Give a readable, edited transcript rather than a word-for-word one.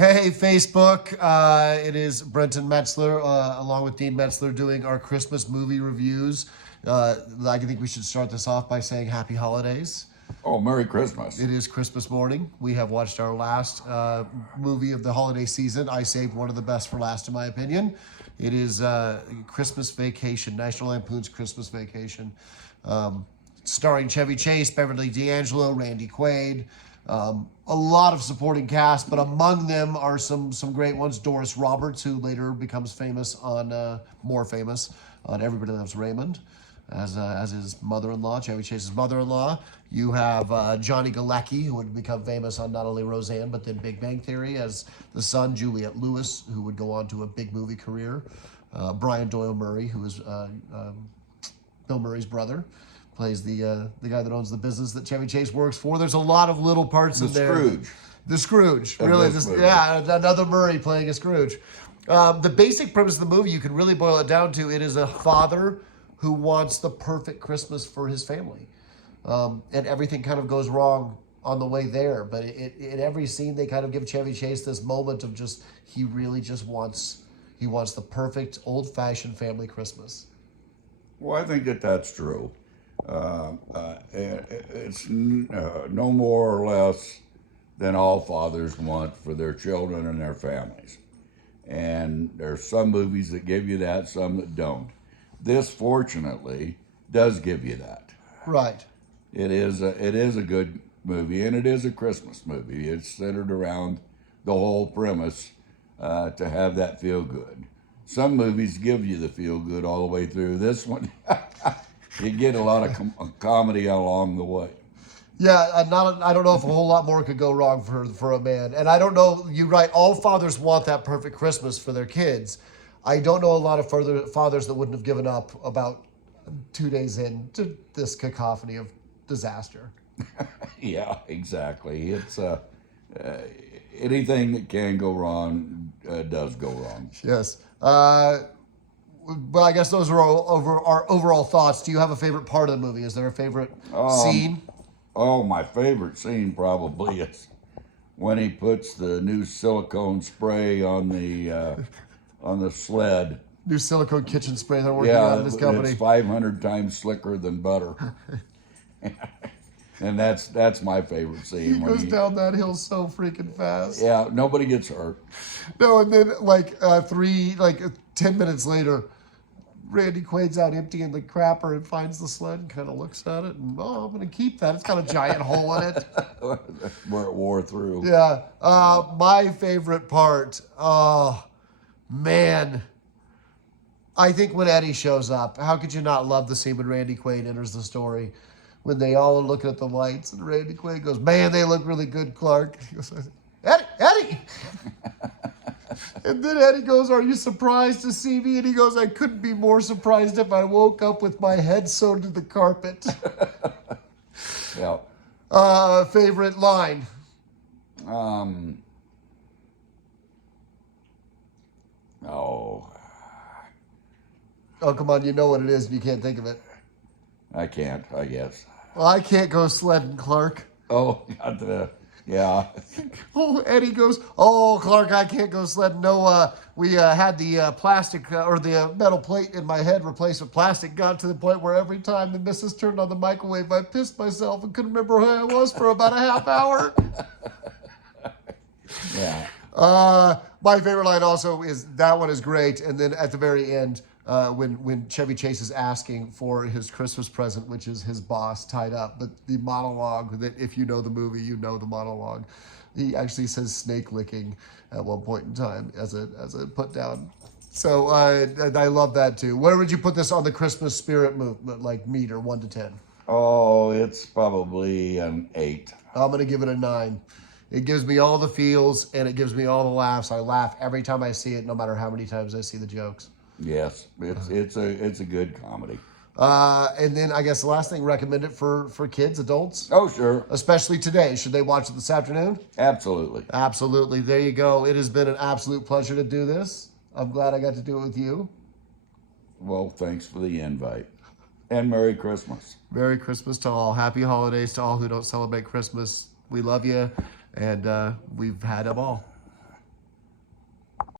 Hey, Facebook. It is Brenton Metzler, along with Dean Metzler, doing our Christmas movie reviews. I think we should start this off by saying happy holidays. Oh, Merry Christmas. It is Christmas morning. We have watched our last movie of the holiday season. I saved one of the best for last, in my opinion. It is Christmas Vacation, National Lampoon's Christmas Vacation, starring Chevy Chase, Beverly D'Angelo, Randy Quaid. A lot of supporting cast, but among them are some great ones. Doris Roberts, who later becomes more famous on Everybody Loves Raymond, as his mother-in-law, Chevy Chase's mother-in-law. You have Johnny Galecki, who would become famous on not only Roseanne, but then Big Bang Theory, as the son, Juliette Lewis, who would go on to a big movie career. Brian Doyle Murray, who is Bill Murray's brother, plays the guy that owns the business that Chevy Chase works for. There's a lot of little parts in there. The Scrooge. Really, another Murray playing a Scrooge. The basic premise of the movie, you can really boil it down to, it is a father who wants the perfect Christmas for his family. And everything kind of goes wrong on the way there. But in every scene, they kind of give Chevy Chase this moment of he really just wants the perfect old-fashioned family Christmas. Well, I think that's true. It's no more or less than all fathers want for their children and their families. And there's some movies that give you that, some that don't. This, fortunately, does give you that. Right. It is a good movie, and it is a Christmas movie. It's centered around the whole premise to have that feel good. Some movies give you the feel good all the way through. This one, you get a lot of comedy along the way. Yeah, I don't know if a whole lot more could go wrong for a man. And I don't know, you're right, all fathers want that perfect Christmas for their kids. I don't know a lot of fathers that wouldn't have given up about 2 days into this cacophony of disaster. Yeah, exactly. It's anything that can go wrong does go wrong. Yes. Well, I guess those are our overall thoughts. Do you have a favorite part of the movie? Is there a favorite scene? Oh, my favorite scene probably is when he puts the new silicone spray on the sled. New silicone kitchen spray they're working on in this company. It's 500 times slicker than butter. And that's my favorite scene. He goes down that hill so freaking fast. Yeah, nobody gets hurt. No, and then 10 minutes later, Randy Quaid's out emptying the crapper and finds the sled and kind of looks at it and, I'm going to keep that. It's got a giant hole in it. Where it wore through. Yeah. My favorite part, man, I think when Eddie shows up, how could you not love the scene when Randy Quaid enters the story? When they all are looking at the lights and Randy Quaid goes, man, they look really good, Clark. He goes, Eddie! And then Eddie goes, are you surprised to see me? And he goes, I couldn't be more surprised if I woke up with my head sewn to the carpet. Yeah. Favorite line? Oh, come on, you know what it is and you can't think of it. I can't, I guess. Well, I can't go sledding, Clark. Oh, yeah. Oh, Eddie goes, Clark, I can't go sledding. No, we had the plastic or the metal plate in my head replaced with plastic. Got to the point where every time the missus turned on the microwave, I pissed myself and couldn't remember who I was for about a half hour. Yeah. My favorite line also is, that one is great. And then at the very end, when Chevy Chase is asking for his Christmas present, which is his boss tied up, but the monologue that, if you know the movie, you know the monologue. He actually says snake licking at one point in time as a put down. So I love that too. Where would you put this on the Christmas spirit movement, like meter, 1 to 10? Oh, it's probably an 8. I'm gonna give it a 9. It gives me all the feels and it gives me all the laughs. I laugh every time I see it, no matter how many times I see the jokes. Yes, it's a good comedy. And then I guess the last thing, recommend it for kids, adults? Oh, sure. Especially today. Should they watch it this afternoon? Absolutely. Absolutely. There you go. It has been an absolute pleasure to do this. I'm glad I got to do it with you. Well, thanks for the invite. And Merry Christmas. Merry Christmas to all. Happy holidays to all who don't celebrate Christmas. We love you, and we've had them all.